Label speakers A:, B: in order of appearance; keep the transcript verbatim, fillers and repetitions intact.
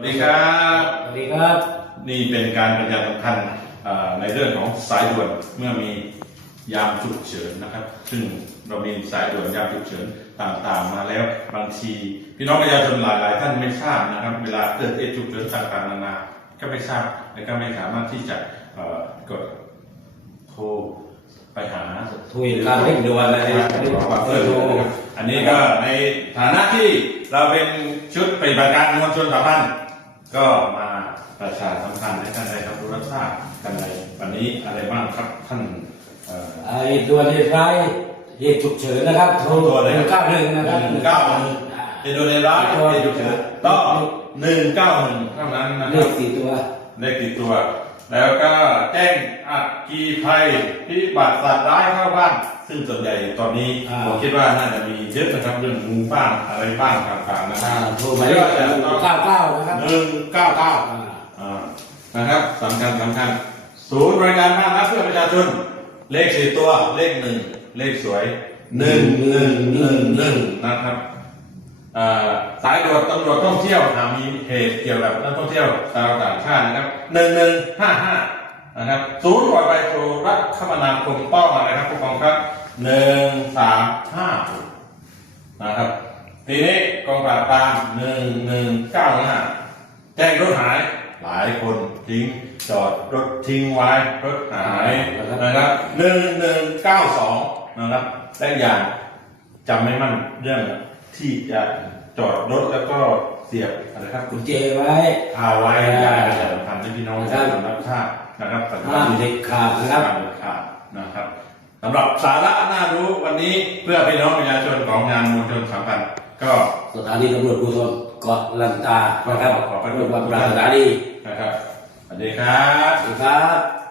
A: สวัสดีครับ
B: สวัสดีครับ
A: นี่เป็นการประชาสัมพันธ์ในเรื่องของสายด่วนเมื่อมียามฉุกเฉินนะครับซึ่งเรามีสายด่วนยามฉุกเฉินต่างๆมาแล้วบางทีพี่น้องประชาชนหลายๆท่านไม่ทราบนะครับเวลาเกิดเหตุฉุกเฉินต่างๆนานาก็ไม่ทราบและก็ไม่สามารถที่จะกดโทรไปหา
B: ทุยการเร่งด่วนอะไร
A: อันนี้ก็ในฐานะที่เราเป็นชุดปฏิบัติการมวลชนสัมพันธ์ก็มาประชาสัมพันธ์ให้ท่านได้รับรู้รับทราบกันในวันนี้อะไรบ้างครับท่าน
B: ไอ้ตัวเหตุร้ายเหตุฉุกเฉินนะครับโทรตัวหนึ่งเก้าหนึ่งนะครับ
A: หนึ่งเก้าหนึ่งเหตุด่วนเหตุร้ายเหตุฉุกเฉินต้องหนึ่งเก้าหนึ่งเท่านั้นนะค
B: รับเลขสี่ตัว
A: เลขสี่ตัวแล้วก็แจ้งอัคคีภัยพิบัติสัตว์ร้ายเข้าบ้านซึ่งส่วนใหญ่ตอนนี้ผมคิดว่าน่าจะมีเยอะนะครับเรื่องงูบ้างอะไรบ้างต่างๆนะครับ
B: โทรมาเลขหนึ่งเก้าเก้านะครับ
A: หนึ่งเก้าเก้านะครับสำคัญสำคัญศูนย์บริการบ้านรับเพื่อประชาชนเลขสี่ตัวเลขหนึ่งเลขสวยหนึ่งหนึ่งหนึ่งหนึ่งนะครับสายตรวจตำรวจท่องเที่ยวหากมีเหตุเกี่ยวกับนักท่องเที่ยวชาวต่างชาตินะครับหนึ่งหนึ่งห้าห้านะครับศูนย์ปลอดภัยโทรคมนาคมต้องอะไรครับผู้กองครับหนึ่งสามห้านะครับทีนี้กองปราบปรามหนึ่งหนึ่งเก้าห้าแจ้งรถหายหลายคนทิ้งจอดรถทิ้งไว้รถหายนะครับหนึ่งหนึ่งเก้าสองนะครับและอย่างจำไม่มั่นเรื่องที่จะจอดรถแล้วก็เสียบอะไรครับ
B: กุญแจไว้
A: พาไว้การประชาสัมพันธ์ให้พี่น้องได้รับทราบนะครับ
B: ห้ามเด็ดขาดนะครับ
A: เด็ดขาดนะครับสำหรับสาระน่ารู้วันนี้เพื่อพี่น้องประชาชนของงานมวลชนสัมพันธ์ก็
B: สถานีตำรวจภูธรเกาะลันตานะครับ
A: ขอพระ
B: คุณ
A: คุณ
B: สถานี
A: นะครับสวัสดีครับ
B: สวัสดีครับ